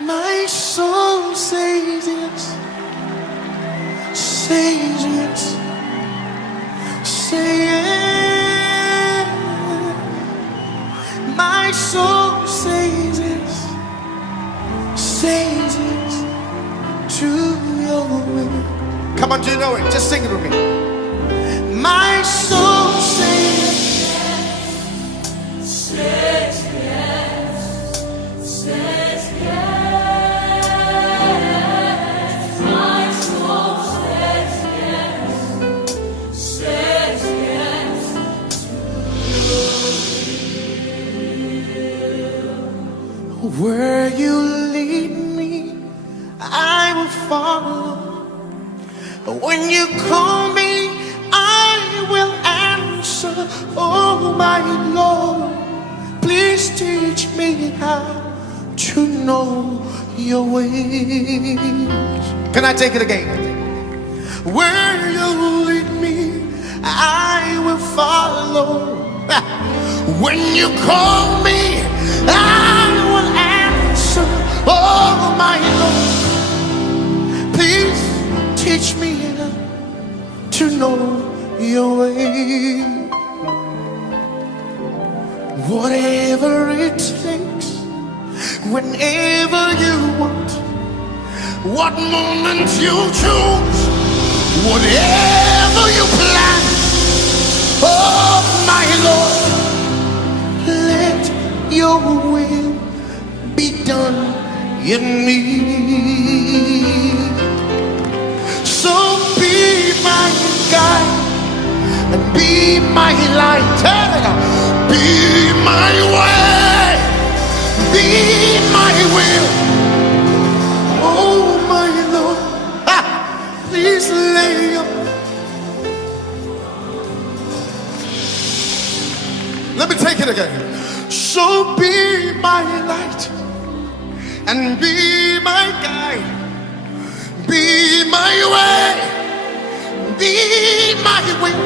My soul says yes, says yes, say yes. My soul says yes, says yes to your will. Come on, do you know it? Just sing it with me. My soul says yes, says yes, says yes. My soul says yes, says yes to you. Where you lead me, I will follow. When you call me, I will answer. Oh my Lord, please teach me how to know your ways. Can I take it again? Where you lead me, I will follow. When you call me, I will answer. Oh my Lord, please teach me to know your way. Whatever it takes, whenever you want, what moment you choose, whatever you plan. Oh my Lord, let your will be done in me. So be my guide and be my light. Be my way, be my will. Oh my Lord, please lay your. Let me take it again. So be my light and be my guide. Be my way, be my will.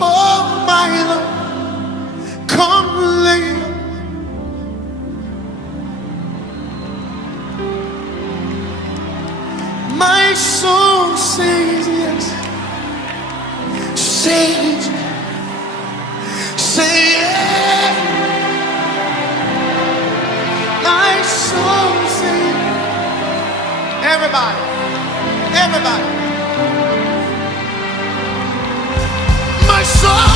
Oh my Lord, come lay. My soul says yes, says, say yes. My soul says. Everybody, everybody. My soul